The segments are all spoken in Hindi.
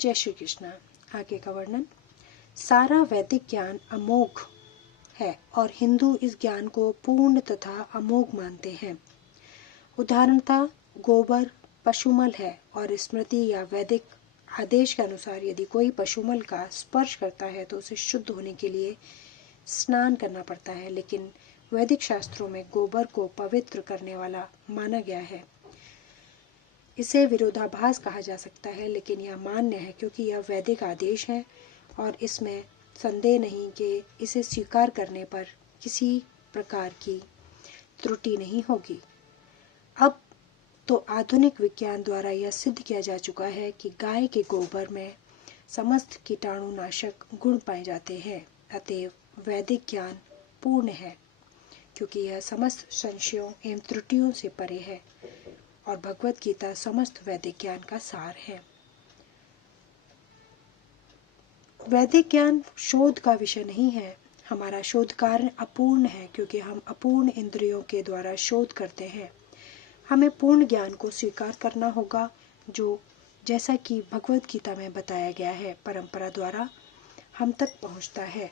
जय श्री कृष्ण। आगे का वर्णन। सारा वैदिक ज्ञान अमोघ है और हिंदू इस ज्ञान को पूर्ण तथा अमोघ मानते हैं। उदाहरणतः गोबर पशुमल है और स्मृति या वैदिक आदेश के अनुसार यदि कोई पशुमल का स्पर्श करता है तो उसे शुद्ध होने के लिए स्नान करना पड़ता है, लेकिन वैदिक शास्त्रों में गोबर को पवित्र करने वाला माना गया है। इसे विरोधाभास कहा जा सकता है, लेकिन यह मान्य है क्योंकि यह वैदिक आदेश है और इसमें संदेह नहीं कि इसे स्वीकार करने पर किसी प्रकार की त्रुटि नहीं होगी। अब तो आधुनिक विज्ञान द्वारा यह सिद्ध किया जा चुका है कि गाय के गोबर में समस्त कीटाणुनाशक गुण पाए जाते हैं। अतएव वैदिक ज्ञान पूर्ण है क्योंकि यह समस्त संशयों एवं त्रुटियों से परे है और भगवत गीता समस्त वैदिक ज्ञान का सार है। वैदिक ज्ञान शोध का विषय नहीं है। हमारा शोध कार्य अपूर्ण है क्योंकि हम अपूर्ण इंद्रियों के द्वारा शोध करते हैं। हमें पूर्ण ज्ञान को स्वीकार करना होगा जो जैसा कि भगवत गीता में बताया गया है परंपरा द्वारा हम तक पहुंचता है।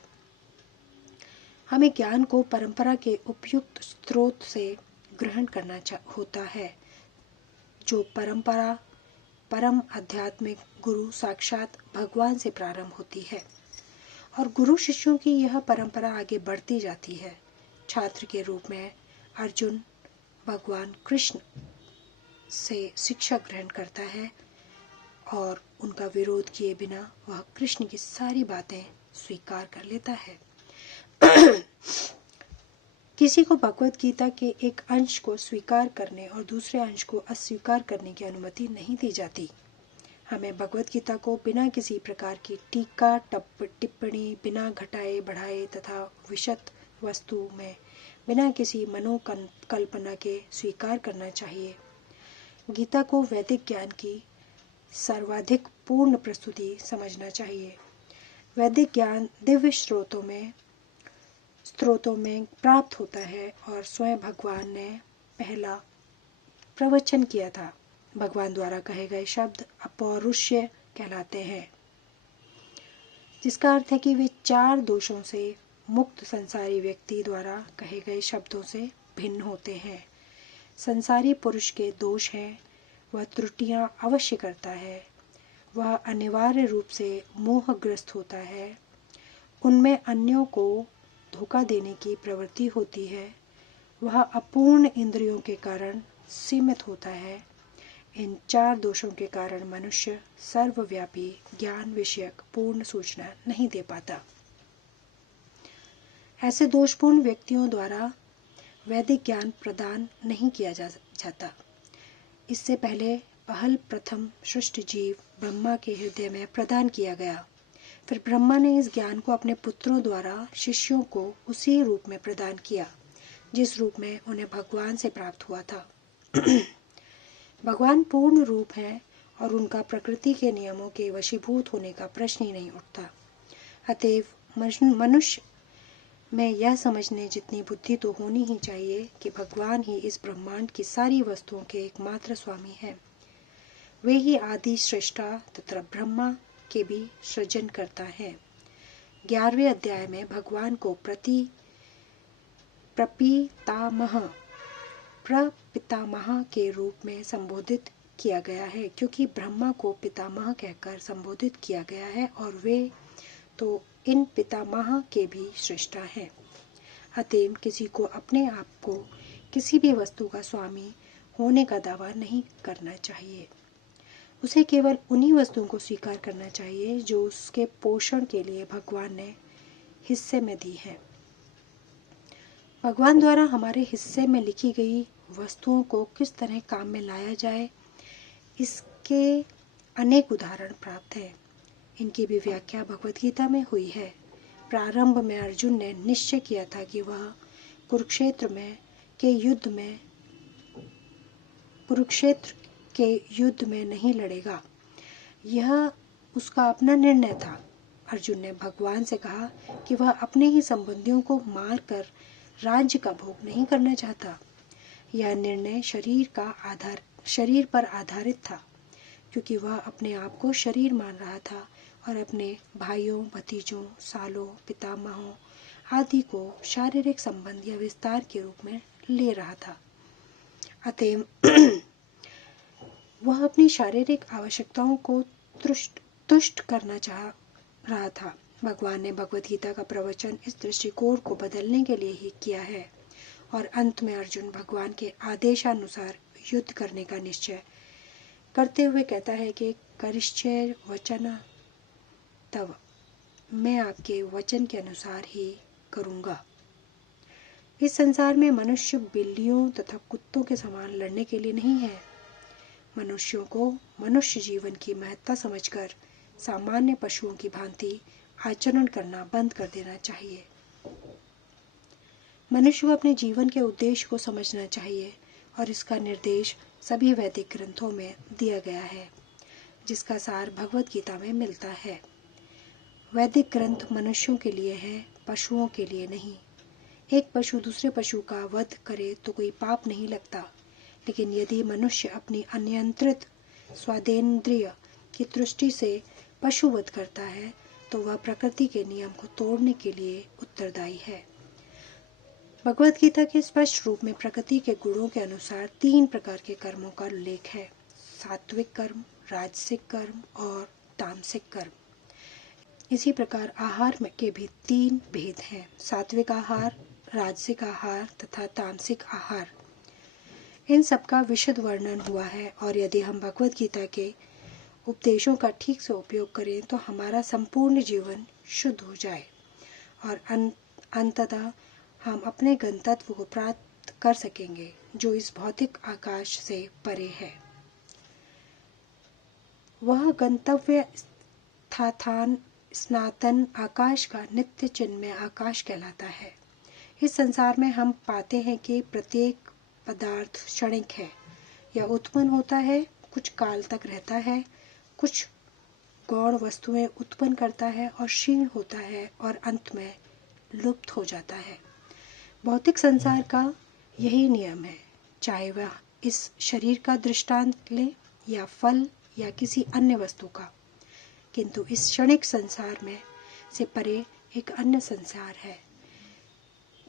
हमें ज्ञान को परंपरा के उपयुक्त स्रोत से ग्रहण करना होता है। जो परंपरा परम आध्यात्मिक गुरु साक्षात भगवान से प्रारंभ होती है और गुरु शिष्यों की यह परंपरा आगे बढ़ती जाती है। छात्र के रूप में अर्जुन भगवान कृष्ण से शिक्षा ग्रहण करता है और उनका विरोध किए बिना वह कृष्ण की सारी बातें स्वीकार कर लेता है। किसी को भगवत गीता के एक अंश को स्वीकार करने और दूसरे अंश को अस्वीकार करने की अनुमति नहीं दी जाती। हमें भगवत गीता को बिना किसी प्रकार की टीका टिप्पणी, बिना घटाए बढ़ाए तथा विशद वस्तु में बिना किसी मनोकल्पना के स्वीकार करना चाहिए। गीता को वैदिक ज्ञान की सर्वाधिक पूर्ण प्रस्तुति समझना चाहिए। वैदिक ज्ञान दिव्य स्रोतों में प्राप्त होता है और स्वयं भगवान ने पहला प्रवचन किया था। भगवान द्वारा कहे गए शब्द अपौरुष्य कहलाते हैं, जिसका अर्थ है कि वे 4 दोषों से मुक्त संसारी व्यक्ति द्वारा कहे गए शब्दों से भिन्न होते हैं। संसारी पुरुष के दोष हैं, वह त्रुटियां अवश्य करता है, वह अनिवार्य रूप से मोहग्रस्त होता है, उनमें अन्यों को धोखा देने की प्रवृत्ति होती है, वह अपूर्ण इंद्रियों के कारण सीमित होता है। इन 4 दोषों के कारण मनुष्य सर्वव्यापी ज्ञान विषयक पूर्ण सूचना नहीं दे पाता। ऐसे दोषपूर्ण व्यक्तियों द्वारा वैदिक ज्ञान प्रदान नहीं किया जाता। इससे पहले प्रथम सृष्टि जीव ब्रह्मा के हृदय में प्रदान किया गया। फिर ब्रह्मा ने इस ज्ञान को अपने पुत्रों द्वारा शिष्यों को उसी रूप में प्रदान किया जिस रूप में उन्हें भगवान से प्राप्त हुआ था। भगवान पूर्ण रूप है और उनका प्रकृति के नियमों के वशीभूत होने का प्रश्न ही नहीं उठता। अतएव मनुष्य में यह समझने जितनी बुद्धि तो होनी ही चाहिए कि भगवान ही इस ब्रह्मांड की सारी वस्तुओं के एकमात्र स्वामी हैं। वे ही आदि सृष्टा तथा ब्रह्मा के भी सृजन करता है। 11वें अध्याय में भगवान को प्रपितामह के रूप में संबोधित किया गया है, क्योंकि ब्रह्मा को पितामह कहकर संबोधित किया गया है और वे तो इन पितामह के भी सृष्टा हैं। अतएव किसी को अपने आप को किसी भी वस्तु का स्वामी होने का दावा नहीं करना चाहिए। उसे केवल उन्हीं वस्तुओं को स्वीकार करना चाहिए जो उसके पोषण के लिए भगवान ने हिस्से में दी है। भगवान द्वारा हमारे हिस्से में लिखी गई वस्तुओं को किस तरह काम में लाया जाए, इसके अनेक उदाहरण प्राप्त हैं। इनकी भी व्याख्या भगवत गीता में हुई है। प्रारंभ में अर्जुन ने निश्चय किया था कि वह कुरुक्षेत्र के युद्ध में नहीं लड़ेगा। यह उसका अपना निर्णय था। अर्जुन ने भगवान से कहा कि वह अपने ही संबंधियों को मारकर राज्य का भोग नहीं करना चाहता। यह निर्णय शरीर पर आधारित था। क्योंकि वह अपने आप को शरीर मान रहा था और अपने भाइयों, भतीजों, सालों, पितामहों आदि को शारीरिक संबंध या विस्तार के रूप में ले रहा था। अतएव वह अपनी शारीरिक आवश्यकताओं को तुष्ट करना चाह रहा था। भगवान ने भगवत गीता का प्रवचन इस दृष्टिकोण को बदलने के लिए ही किया है और अंत में अर्जुन भगवान के आदेशानुसार युद्ध करने का निश्चय करते हुए कहता है कि करिष्ये वचन तव, मैं आपके वचन के अनुसार ही करूँगा। इस संसार में मनुष्य बिल्लियों तथा कुत्तों के समान लड़ने के लिए नहीं है। मनुष्यों को मनुष्य जीवन की महत्ता समझकर सामान्य पशुओं की भांति आचरण करना बंद कर देना चाहिए। मनुष्य को अपने जीवन के उद्देश्य को समझना चाहिए और इसका निर्देश सभी वैदिक ग्रंथों में दिया गया है, जिसका सार भगवत गीता में मिलता है। वैदिक ग्रंथ मनुष्यों के लिए है, पशुओं के लिए नहीं। एक पशु दूसरे पशु का वध करे तो कोई पाप नहीं लगता, लेकिन यदि मनुष्य अपनी अनियंत्रित स्वादेंद्रिय की दृष्टि से पशु वध करता है तो वह प्रकृति के नियम को तोड़ने के लिए उत्तरदायी है। भगवत गीता के स्पष्ट रूप में प्रकृति के गुणों के अनुसार 3 प्रकार के कर्मों का उल्लेख है: सात्विक कर्म, राजसिक कर्म और तामसिक कर्म। इसी प्रकार आहार में के भी 3 भेद हैं: सात्विक आहार, राजसिक आहार तथा तामसिक आहार। इन सबका विशद वर्णन हुआ है और यदि हम भगवत गीता के उपदेशों का ठीक से उपयोग करें तो हमारा संपूर्ण जीवन शुद्ध हो जाए और अंततः हम अपने गंतव्य को प्राप्त कर सकेंगे, जो इस भौतिक आकाश से परे है। वह गंतव्य स्थान सनातन आकाश का नित्य चिन्मय आकाश कहलाता है। इस संसार में हम पाते हैं कि प्रत्येक पदार्थ क्षणिक है। यह उत्पन्न होता है, कुछ काल तक रहता है, कुछ गौण वस्तुएं उत्पन्न करता है और क्षीण होता है और अंत में लुप्त हो जाता है। भौतिक संसार का यही नियम है, चाहे वह इस शरीर का दृष्टांत ले या फल या किसी अन्य वस्तु का। किंतु इस क्षणिक संसार में से परे एक अन्य संसार है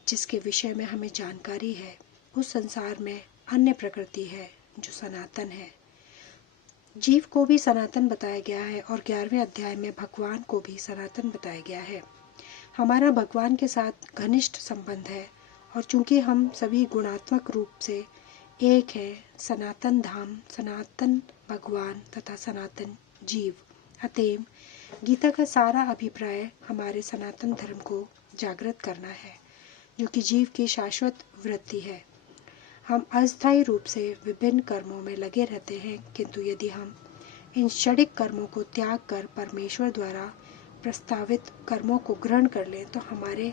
जिसके विषय में हमें जानकारी है। उस संसार में अन्य प्रकृति है जो सनातन है। जीव को भी सनातन बताया गया है और 11वें अध्याय में भगवान को भी सनातन बताया गया है। हमारा भगवान के साथ घनिष्ठ संबंध है और चूंकि हम सभी गुणात्मक रूप से एक है, सनातन धाम, सनातन भगवान तथा सनातन जीव। अतएव गीता का सारा अभिप्राय हमारे सनातन धर्म को जागृत करना है, जो कि जीव की शाश्वत वृत्ति है। हम अस्थायी रूप से विभिन्न कर्मों में लगे रहते हैं, किंतु यदि हम इन क्षणिक कर्मों को त्याग कर परमेश्वर द्वारा प्रस्तावित कर्मों को ग्रहण कर लें तो हमारे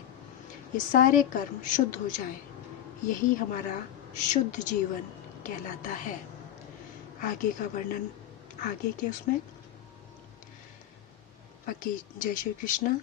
ये सारे कर्म शुद्ध हो जाएं। यही हमारा शुद्ध जीवन कहलाता है। आगे का वर्णन आगे के उसमें। बाकी जय श्री कृष्ण।